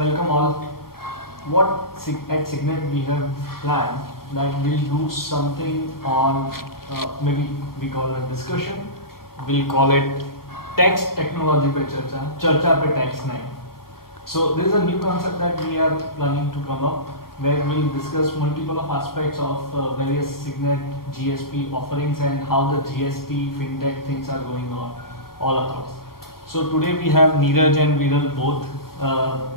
welcome all. At Cygnet we have planned that we'll do something on maybe we call it discussion. We'll call it tax technology Pe Charcha, Charcha Pe Tax 9. So this is a new concept that we are planning to come up, where we'll discuss multiple of aspects of various Cygnet GSP offerings and how the GST fintech things are going on all across. So today we have Neeraj and Viral both.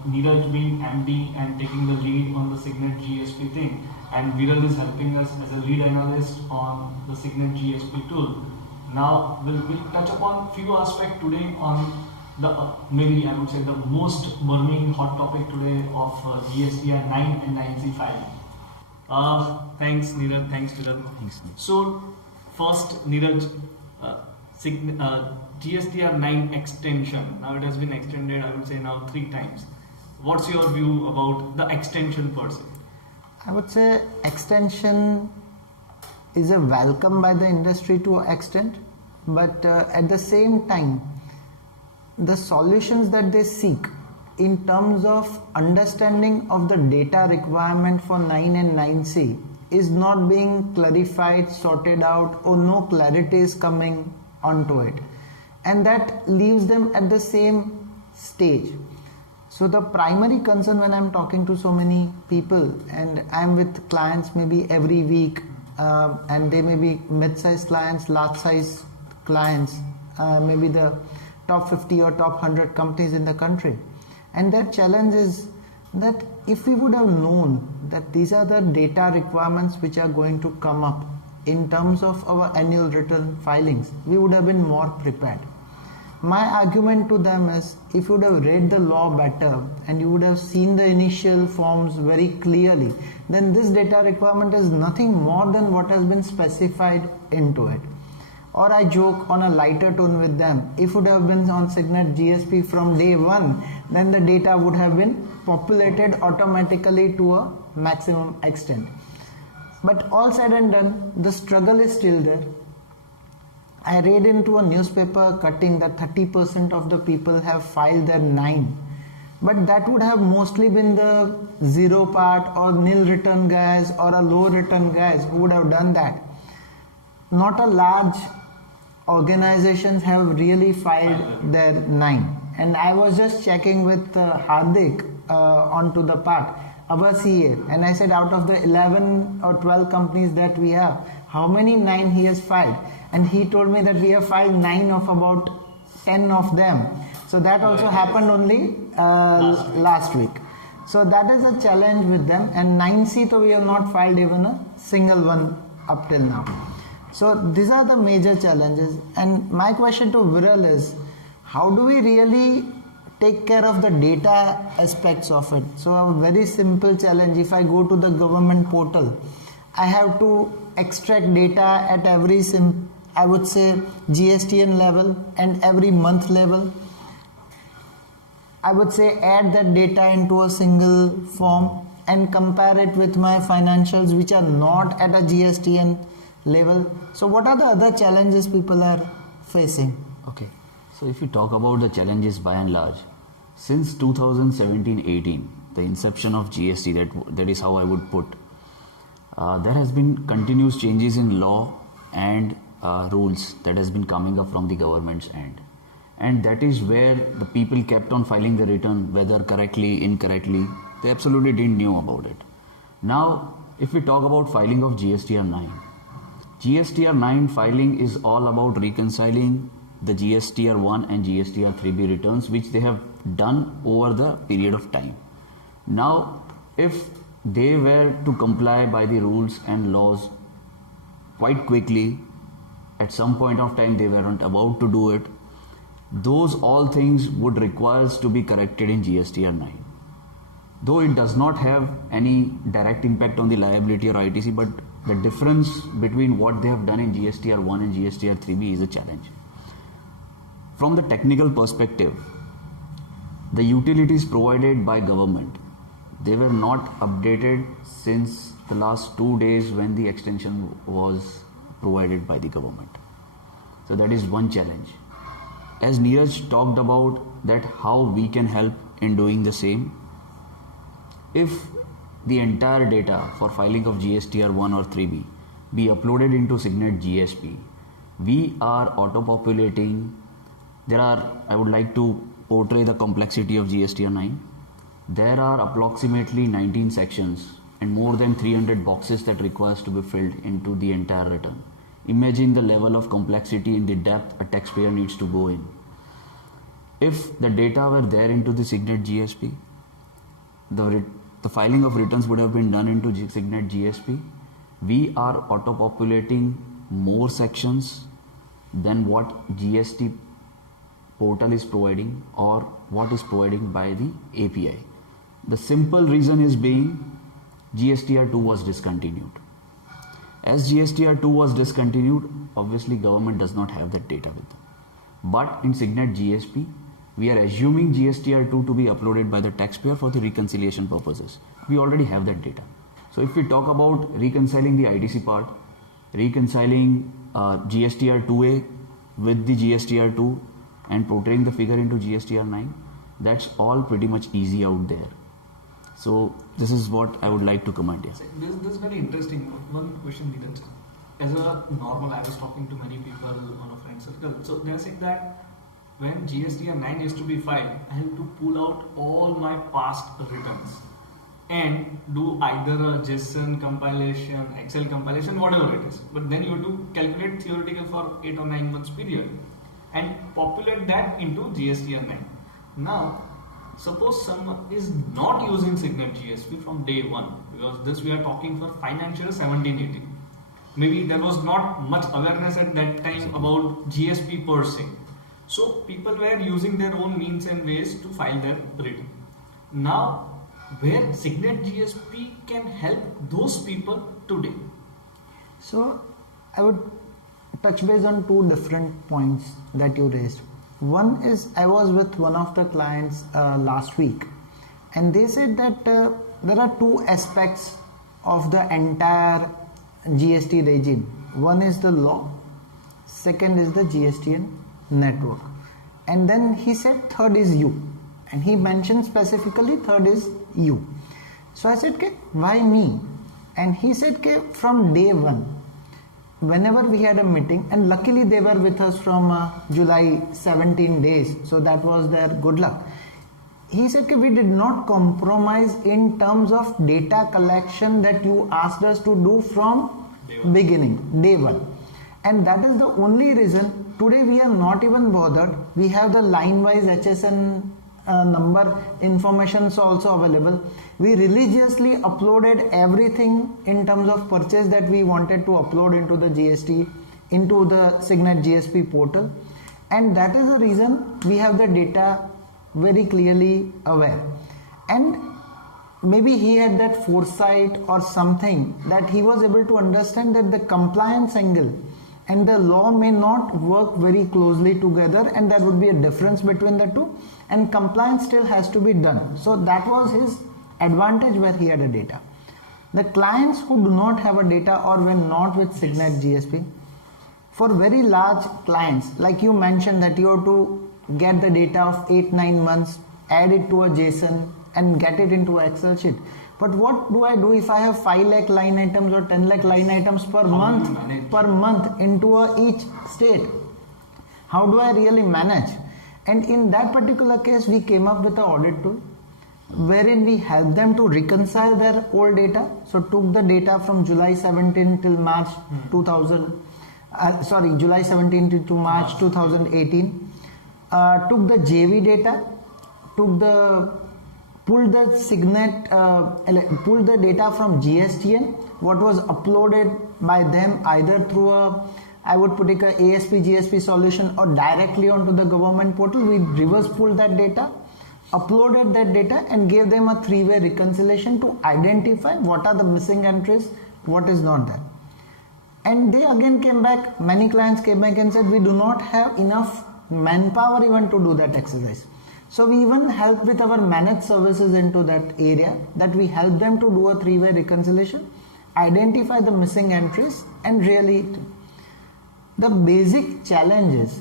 Neeraj being MD and taking the lead on the Cygnet GSP thing, and Viral is helping us as a lead analyst on the Cygnet GSP tool. Now we'll touch upon few aspects today on the maybe I would say the most burning hot topic today of GSTR-9 and 9C filing. Thanks Neeraj, thanks Viral. Thanks. So first Neeraj, GSTR-9 extension, now it has been extended I would say now 3 times. What's your view about the extension per se? I would say extension is a welcome by the industry to an extent, but at the same time the solutions that they seek in terms of understanding of the data requirement for 9 and 9C is not being clarified, sorted out, or no clarity is coming onto it, and that leaves them at the same stage. So the primary concern when I'm talking to so many people, and I'm with clients maybe every week, and they may be mid-sized clients, large-sized clients, maybe the top 50 or top 100 companies in the country, and their challenge is that if we would have known that these are the data requirements which are going to come up in terms of our annual return filings, we would have been more prepared. My argument to them is, if you would have read the law better and you would have seen the initial forms very clearly, then this data requirement is nothing more than what has been specified into it. Or I joke on a lighter tone with them, if it would have been on Cygnet GSP from day one, then the data would have been populated automatically to a maximum extent. But all said and done, the struggle is still there. I read into a newspaper cutting that 30% of the people have filed their 9. But that would have mostly been the zero part or nil return guys or a low return guys who would have done that. Not a large organizations have really filed their 9. And I was just checking with Hardik onto the part, our CA, and I said out of the 11 or 12 companies that we have, how many 9 he has filed? And he told me that we have filed 9 of about 10 of them. So that also happened only last week. So that is a challenge with them. And 9C, so we have not filed even a single one up till now. So these are the major challenges. And my question to Viral is, how do we really take care of the data aspects of it? So a very simple challenge, if I go to the government portal, I have to extract data at every I would say GSTN level and every month level. I would say add that data into a single form and compare it with my financials which are not at a GSTN level. So what are the other challenges people are facing? Okay, so if you talk about the challenges by and large, since 2017-18, the inception of GST, that is how I would put, there has been continuous changes in law and rules that has been coming up from the government's end, and that is where the people kept on filing the return, whether correctly, incorrectly, they absolutely didn't know about it. Now if we talk about filing of GSTR-9, GSTR-9 filing is all about reconciling the GSTR-1 and GSTR-3B returns which they have done over the period of time. Now if they were to comply by the rules and laws quite quickly, at some point of time they weren't about to do it, those all things would require to be corrected in GSTR-9. Though it does not have any direct impact on the liability or ITC, but the difference between what they have done in GSTR-1 and GSTR-3B is a challenge. From the technical perspective, the utilities provided by government, they were not updated since the last 2 days when the extension was provided by the government. So that is one challenge. As Neeraj talked about that how we can help in doing the same, if the entire data for filing of GSTR-9 or 3B be uploaded into Cygnet GSP, we are auto-populating. I would like to portray the complexity of GSTR-9. There are approximately 19 sections and more than 300 boxes that requires to be filled into the entire return. Imagine the level of complexity in the depth a taxpayer needs to go in. If the data were there into the Cygnet GSP, the filing of returns would have been done into Cygnet GSP. We are auto-populating more sections than what GST portal is providing or what is providing by the API. The simple reason is being GSTR-2 was discontinued. As GSTR-2 was discontinued, obviously government does not have that data with them. But in Cygnet GSP, we are assuming GSTR-2 to be uploaded by the taxpayer for the reconciliation purposes. We already have that data. So if we talk about reconciling the ITC part, reconciling GSTR-2A with the GSTR-2 and portraying the figure into GSTR-9, that's all pretty much easy out there. So this is what I would like to comment here. This is very interesting. One question, Neeraj. As a normal, I was talking to many people on a friend circle. So they are saying that when GSTR-9 is to be filed, I have to pull out all my past returns and do either a JSON compilation, Excel compilation, whatever it is. But then you have to calculate theoretical for 8 or 9 months period and populate that into GSTR-9. Now, suppose someone is not using Cygnet GSP from day one, because this we are talking for financial 17-18. Maybe there was not much awareness at that time about GSP per se. So people were using their own means and ways to file their return. Now, where Cygnet GSP can help those people today? So I would touch base on two different points that you raised. One is, I was with one of the clients last week, and they said that there are two aspects of the entire GST regime. One is the law, second is the GSTN network, and then he said third is you, and he mentioned specifically third is you. So I said, okay, why me? And he said, okay, from day one, whenever we had a meeting, and luckily they were with us from July 17 days, so that was their good luck. He said, okay, we did not compromise in terms of data collection that you asked us to do from beginning, day one. And that is the only reason today we are not even bothered. We have the line-wise HSN number information also available. We religiously uploaded everything in terms of purchase that we wanted to upload into the GST, into the Cygnet GSP portal, and that is the reason we have the data very clearly aware. And maybe he had that foresight or something that he was able to understand that the compliance angle and the law may not work very closely together, and there would be a difference between the two, and compliance still has to be done. So that was his advantage where he had a data. The clients who do not have a data or were not with Cygnet GSP, for very large clients, like you mentioned that you have to get the data of 8-9 months, add it to a JSON and get it into an Excel sheet. But what do I do if I have 5 lakh line items or 10 lakh line items per month into each state? How do I really manage? And in that particular case, we came up with an audit tool wherein we helped them to reconcile their old data. So took the data from July 17 till March 2018, took the JV data, pulled the Cygnet, pulled the data from GSTN, what was uploaded by them either through I would put it a ASP GSP solution or directly onto the government portal. We reverse pulled that data, uploaded that data and gave them a 3-way reconciliation to identify what are the missing entries, what is not there. And they again came back, many clients came back and said we do not have enough manpower even to do that exercise. So we even help with our managed services into that area, that we help them to do a 3-way reconciliation, identify the missing entries, and really the basic challenge is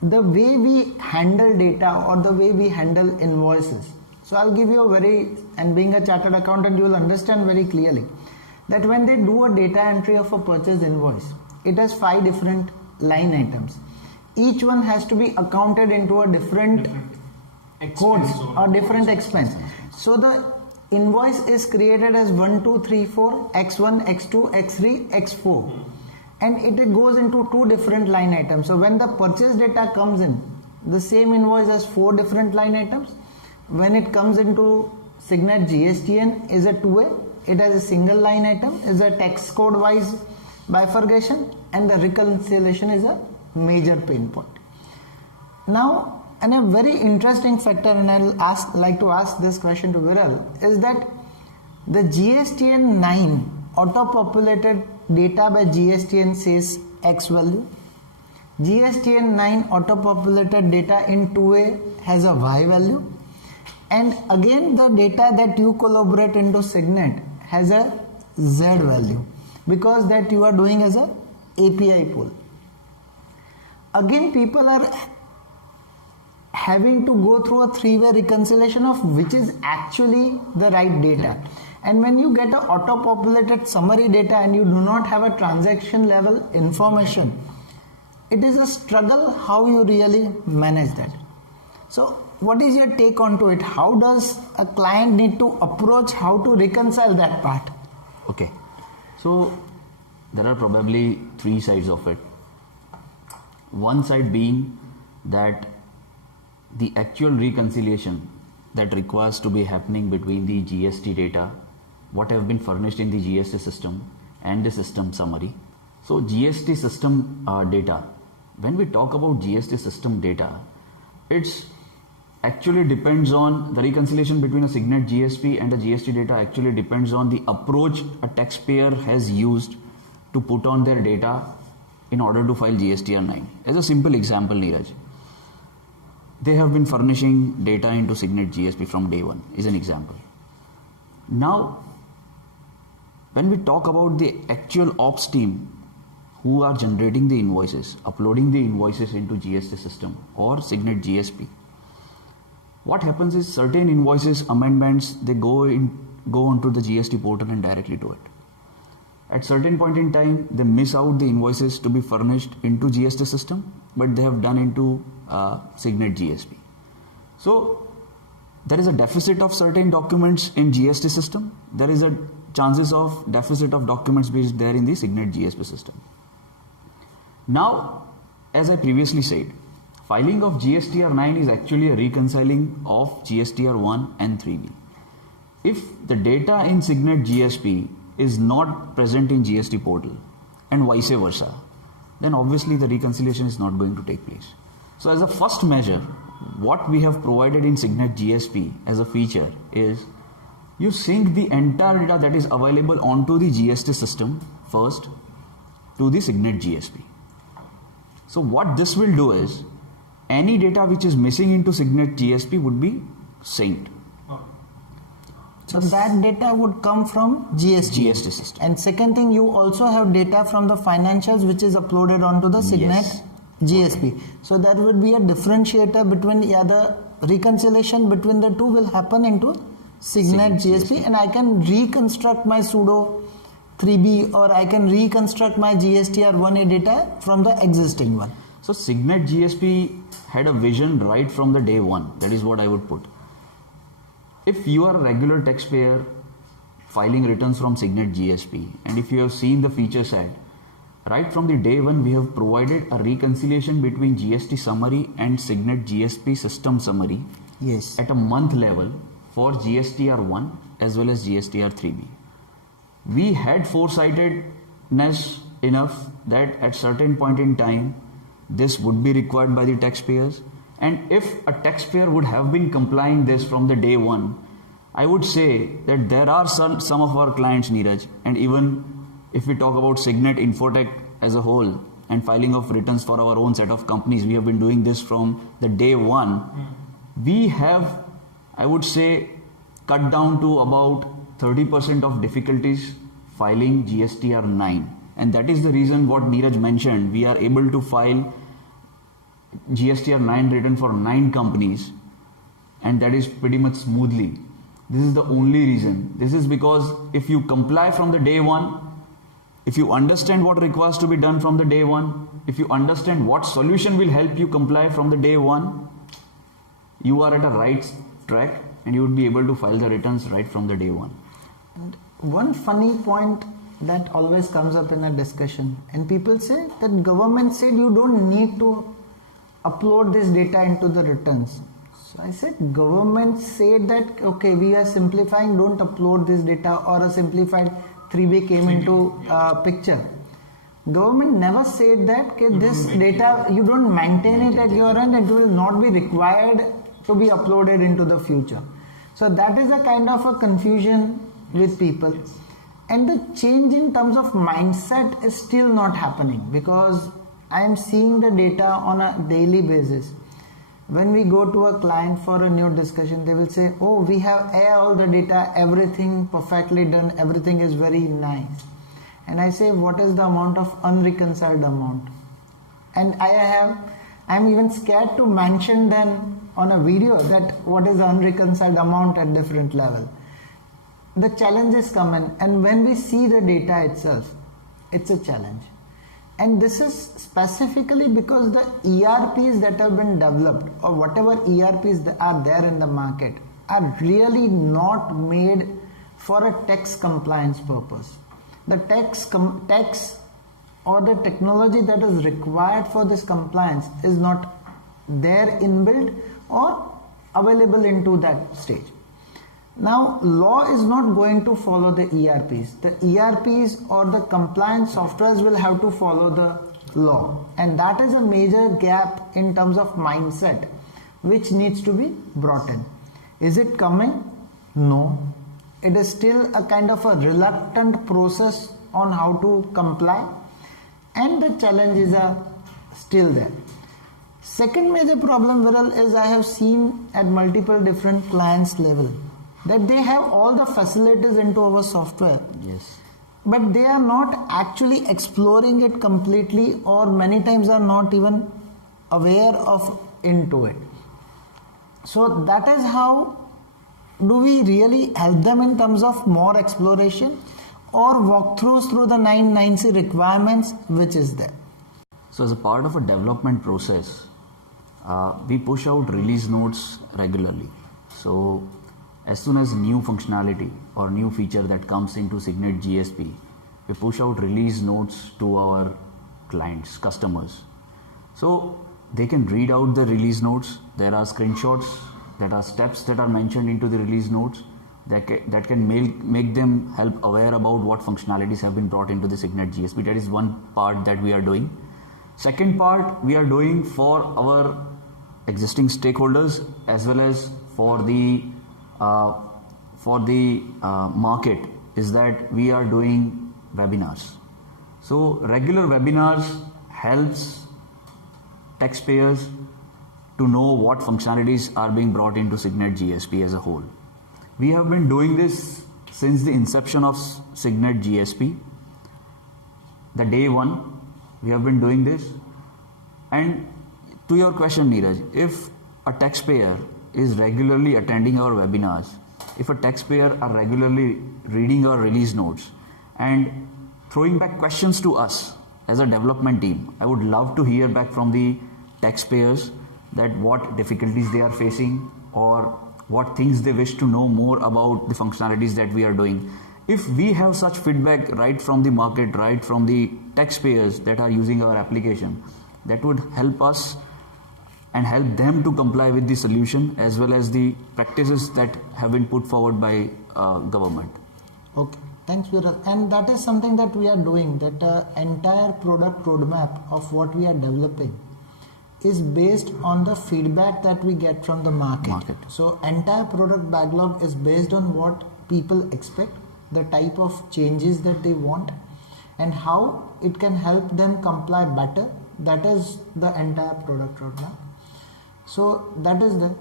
the way we handle data or the way we handle invoices. So I'll give you and being a chartered accountant, you will understand very clearly that when they do a data entry of a purchase invoice, it has 5 different line items. Each one has to be accounted into a different codes or different expense. So the invoice is created as 1, 2, 3, 4, X1, X2, X3, X4. And it goes into 2 different line items. So when the purchase data comes in, the same invoice has 4 different line items. When it comes into Cygnet GSTN is a 2A, it has a single line item, is a tax code wise bifurcation, and the reconciliation is a major pain point. Now, and a very interesting factor, and I'll like to ask this question to Viral, is that the GSTR-9 auto-populated data by GSTN says X value. GSTR-9 auto-populated data in 2A has a Y value. And again, the data that you collaborate into Cygnet has a Z value, because that you are doing as a API pool. Again, people are having to go through a 3-way reconciliation of which is actually the right data. And when you get a auto-populated summary data and you do not have a transaction level information, it is a struggle how you really manage that. So what is your take onto it? How does a client need to approach how to reconcile that part? Okay, so there are probably 3 sides of it. One side being that the actual reconciliation that requires to be happening between the GST data, what have been furnished in the GST system, and the system summary. So GST system data, when we talk about GST system data, it's actually depends on the reconciliation between a Cygnet GSP and the GST data actually depends on the approach a taxpayer has used to put on their data in order to file GSTR-9. As a simple example, Neeraj, they have been furnishing data into Cygnet GSP from day one, is an example. Now, when we talk about the actual ops team who are generating the invoices, uploading the invoices into GST system or Cygnet GSP, what happens is certain invoices, amendments, they go onto the GST portal and directly do it. At certain point in time, they miss out the invoices to be furnished into GST system, but they have done into Cygnet GSP. So there is a deficit of certain documents in GST system. There is a chances of deficit of documents which is there in the Cygnet GSP system. Now, as I previously said, filing of GSTR-9 is actually a reconciling of GSTR-1 and 3B. If the data in Cygnet GSP is not present in GST portal and vice versa, then obviously the reconciliation is not going to take place. So as a first measure, what we have provided in Cygnet GSP as a feature is you sync the entire data that is available onto the GST system first to the Cygnet GSP. So what this will do is any data which is missing into Cygnet GSP would be synced. So that data would come from GST system. And second thing, you also have data from the financials which is uploaded onto the Cygnet GSP. So there would be a differentiator between the reconciliation between the two will happen into Cygnet GSP, and I can reconstruct my pseudo 3B or I can reconstruct my GSTR-1A data from the existing one. So Cygnet GSP had a vision right from the day one. That is what I would put. If you are a regular taxpayer filing returns from Cygnet GSP, and if you have seen the feature set, right from the day one we have provided a reconciliation between GST summary and Cygnet GSP system summary at a month level for GSTR-1 as well as GSTR-3B. We had foresightedness enough that at certain point in time this would be required by the taxpayers, and if a taxpayer would have been complying this from the day one, I would say that there are some of our clients, Neeraj, and even if we talk about Cygnet Infotech as a whole and filing of returns for our own set of companies, we have been doing this from the day one. We have, I would say, cut down to about 30% of difficulties filing GSTR-9, and that is the reason what Neeraj mentioned. We are able to file GSTR-9 return for 9 companies and that is pretty much smoothly. This is the only reason. This is because if you comply from the day one, if you understand what requires to be done from the day one, if you understand what solution will help you comply from the day one, you are at a right track and you would be able to file the returns right from the day one. And one funny point that always comes up in a discussion, and people say that government said you don't need to upload this data into the returns. So I said government said that okay, we are simplifying, don't upload this data, or a simplified 3B came into picture. Government never said that okay, this data you don't maintain it at your end, it will not be required to be uploaded into the future. So that is a kind of a confusion with people. And the change in terms of mindset is still not happening, because I am seeing the data on a daily basis. When we go to a client for a new discussion, they will say, oh, we have all the data, everything perfectly done, everything is very nice. And I say, what is the amount of unreconciled amount? And I'm even scared to mention them on a video that what is the unreconciled amount at different level. The challenges come in, and when we see the data itself, it's a challenge. And this is specifically because the ERPs that have been developed, or whatever ERPs that are there in the market, are really not made for a tax compliance purpose. The tax or the technology that is required for this compliance is not there inbuilt or available into that stage. Now, law is not going to follow the ERPs. The ERPs or the compliance softwares will have to follow the law. And that is a major gap in terms of mindset, which needs to be brought in. Is it coming? No. It is still a kind of a reluctant process on how to comply. And the challenges are still there. Second major problem, Viral, is I have seen at multiple different clients level that they have all the facilities into our software. Yes. But they are not actually exploring it completely, or many times are not even aware of into it. So that is how do we really help them in terms of more exploration or walkthroughs through the 9C requirements which is there. So as a part of a development process, we push out release notes regularly. So as soon as new functionality or new feature that comes into Cygnet GSP, we push out release notes to our clients, customers. So they can read out the release notes. There are screenshots, there are steps that are mentioned into the release notes that can make them help aware about what functionalities have been brought into the Cygnet GSP. That is one part that we are doing. Second part we are doing for our existing stakeholders as well as for the market is that we are doing webinars. So regular webinars helps taxpayers to know what functionalities are being brought into Cygnet GSP as a whole. We have been doing this since the inception of Cygnet GSP. The day one, we have been doing this. And to your question, Neeraj, if a taxpayer is regularly attending our webinars, if a taxpayer are regularly reading our release notes and throwing back questions to us as a development team, I would love to hear back from the taxpayers that what difficulties they are facing or what things they wish to know more about the functionalities that we are doing. If we have such feedback right from the market, right from the taxpayers that are using our application, that would help us and help them to comply with the solution as well as the practices that have been put forward by government. Okay, thanks Viral. And that is something that we are doing, that entire product roadmap of what we are developing is based on the feedback that we get from the market. So entire product backlog is based on what people expect, the type of changes that they want, and how it can help them comply better. That is the entire product roadmap. So that is the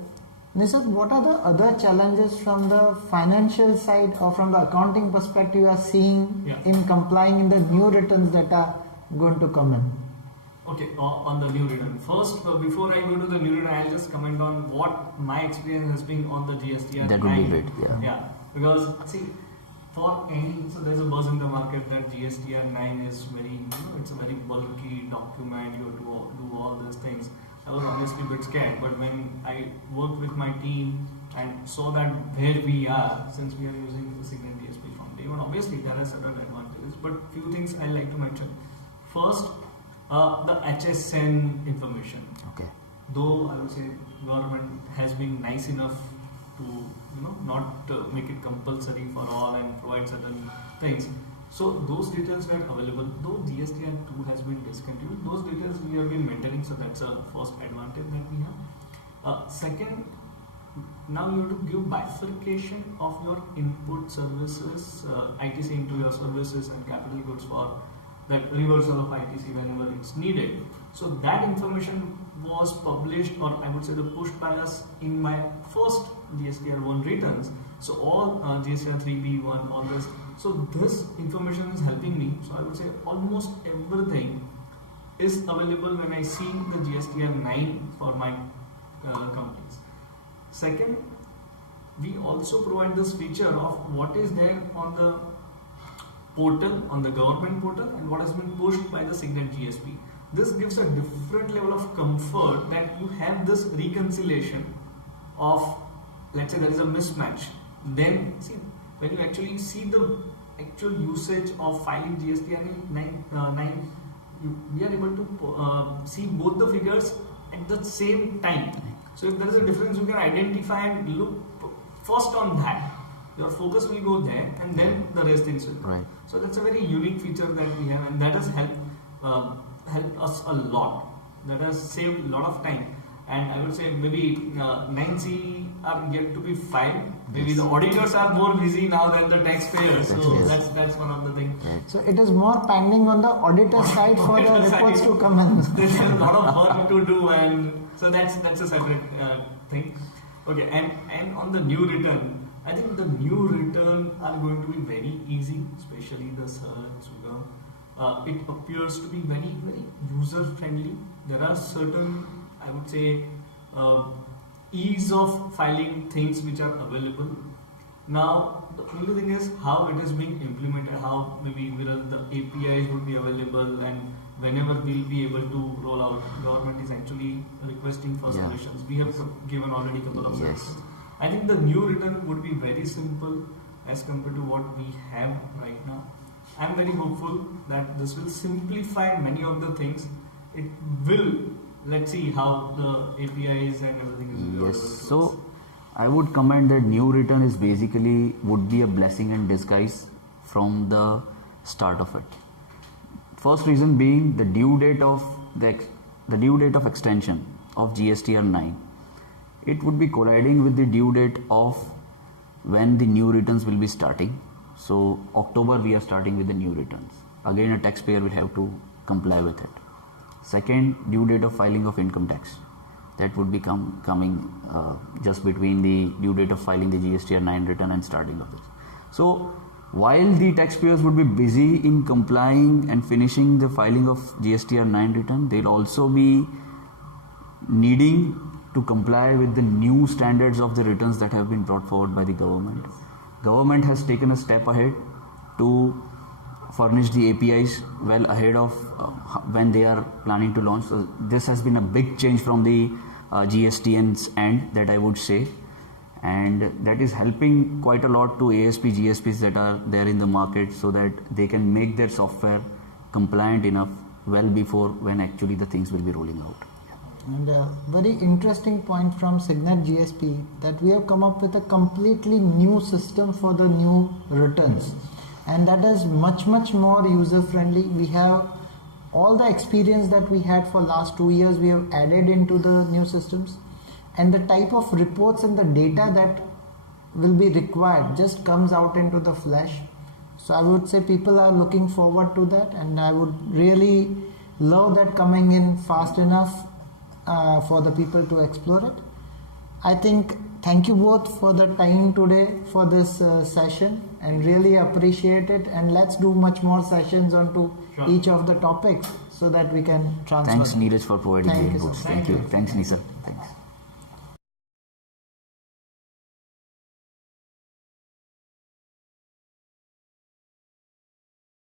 Nisat, what are the other challenges from the financial side or from the accounting perspective you are seeing in complying in the new returns that are going to come in? Okay, on the new return. First, before I go to the new return, I'll just comment on what my experience has been on the GSTR-9. That would be great, yeah. Yeah, because see, for any, so there's a buzz in the market that GSTR-9 is very, it's a very bulky document, you have to do all these things. I was honestly a bit scared, but when I worked with my team and saw that where we are, since we are using the Cygnet GSP from day one, obviously there are certain advantages, but few things I like to mention. First, the HSN information. Okay. Though I would say government has been nice enough to not make it compulsory for all and provide certain things. So those details were available. Though GSTR-2 has been discontinued, those details we have been maintaining. So that's a first advantage that we have. Second, now you have to give bifurcation of your input services, ITC into your services and capital goods for that reversal of ITC whenever it's needed. So that information was published, or I would say the pushed by us in my first GSTR-1 returns. So all GSTR-3B1, all this. So this information is helping me. So I would say almost everything is available when I see the GSTR-9 for my companies. Second, we also provide this feature of what is there on the portal, on the government portal, and what has been pushed by the Cygnet GSP. This gives a different level of comfort that you have this reconciliation of, let's say there is a mismatch. Then see, when you actually see the actual usage of filing GSTR-9, we are able to see both the figures at the same time. So if there is a difference, you can identify and look first on that. Your focus will go there, and then the rest things will go. Right. So that's a very unique feature that we have, and that has helped us a lot. That has saved a lot of time. And I would say maybe 9C are yet to be filed. Maybe the auditors are more busy now than the taxpayers. So that's one of the things. Right. So it is more pending on the auditor side for the reports to come in. There's a lot of work to do, and so that's a separate thing. Okay, and on the new return, I think the new return are going to be very easy, especially the search. It appears to be very, very user friendly. There are certain, I would say, ease of filing things which are available. Now, the only thing is how it is being implemented, how maybe the APIs would be available, and whenever we'll be able to roll out. Government is actually requesting for solutions. We have given already a couple of solutions. I think the new return would be very simple as compared to what we have right now. I'm very hopeful that this will simplify many of the things. It will. Let's see how the APIs and everything is available. Yes. So I would comment that new return is basically would be a blessing in disguise from the start of it. First reason being the due date of extension of GSTR-9. It would be colliding with the due date of when the new returns will be starting. So October we are starting with the new returns. Again, a taxpayer will have to comply with it. Second, due date of filing of income tax. That would be coming just between the due date of filing the GSTR-9 return and starting of this. So while the taxpayers would be busy in complying and finishing the filing of GSTR-9 return, they'll also be needing to comply with the new standards of the returns that have been brought forward by the government. Government has taken a step ahead to furnish the APIs well ahead of when they are planning to launch. So this has been a big change from the GSTN's end, that I would say, and that is helping quite a lot to ASP GSPs that are there in the market, so that they can make their software compliant enough well before when actually the things will be rolling out. And a very interesting point from Cygnet GSP that we have come up with a completely new system for the new returns, and that is much more user friendly. We have all the experience that we had for last 2 years, we have added into the new systems, and the type of reports and the data that will be required just comes out into the flesh. So I would say people are looking forward to that, and I would really love that coming in fast enough for the people to explore it. I think thank you both for the time today for this session, and really appreciate it, and let's do much more sessions onto each of the topics so that we can transfer. Thanks, Neeraj, for providing Thank the you, sir. inputs. Thank Thank you. you. Thanks, Nisa. Thanks.